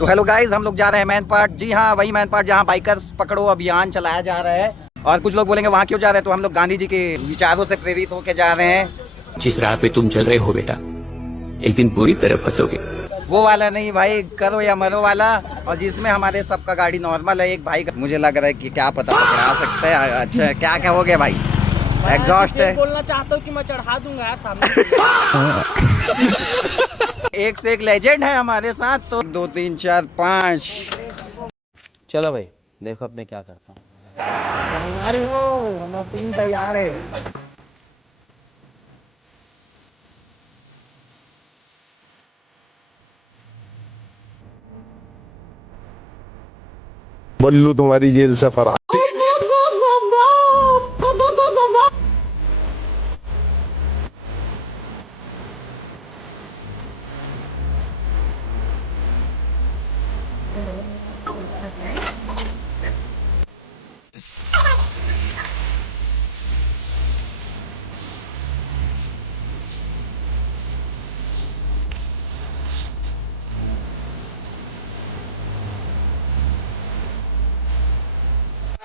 तो hello guys, हम लोग जा रहे हैं मैन पार्ट। जी हाँ, वही मैन पार्ट जहाँ बाइकर्स पकड़ो अभियान चलाया जा रहा है। और कुछ लोग बोलेंगे वहाँ क्यों जा रहे हैं, तो हम लोग गांधी जी के विचारों से प्रेरित होकर जा रहे हैं। जिस राह पे तुम चल रहे हो बेटा, एक दिन पूरी तरह फंसोगे। वो वाला नहीं भाई, करो या मरो वाला। और जिसमें हमारे सबका गाड़ी नॉर्मल है, एक भाई का मुझे लग रहा है कि क्या पता पकड़ा सकते हैं। अच्छा क्या कहोगे भाई? एग्जॉस्ट है। बोलना चाहता हूँ कि मैं चढ़ा दूंगा यार सामने। एक से एक लेजेंड है हमारे साथ। तो 2 3 4 5। चलो भाई, देखो अब मैं क्या करता हूँ। अरे हो, हम टीम तैयार है। बल्लू तुम्हारी जेल से फरार।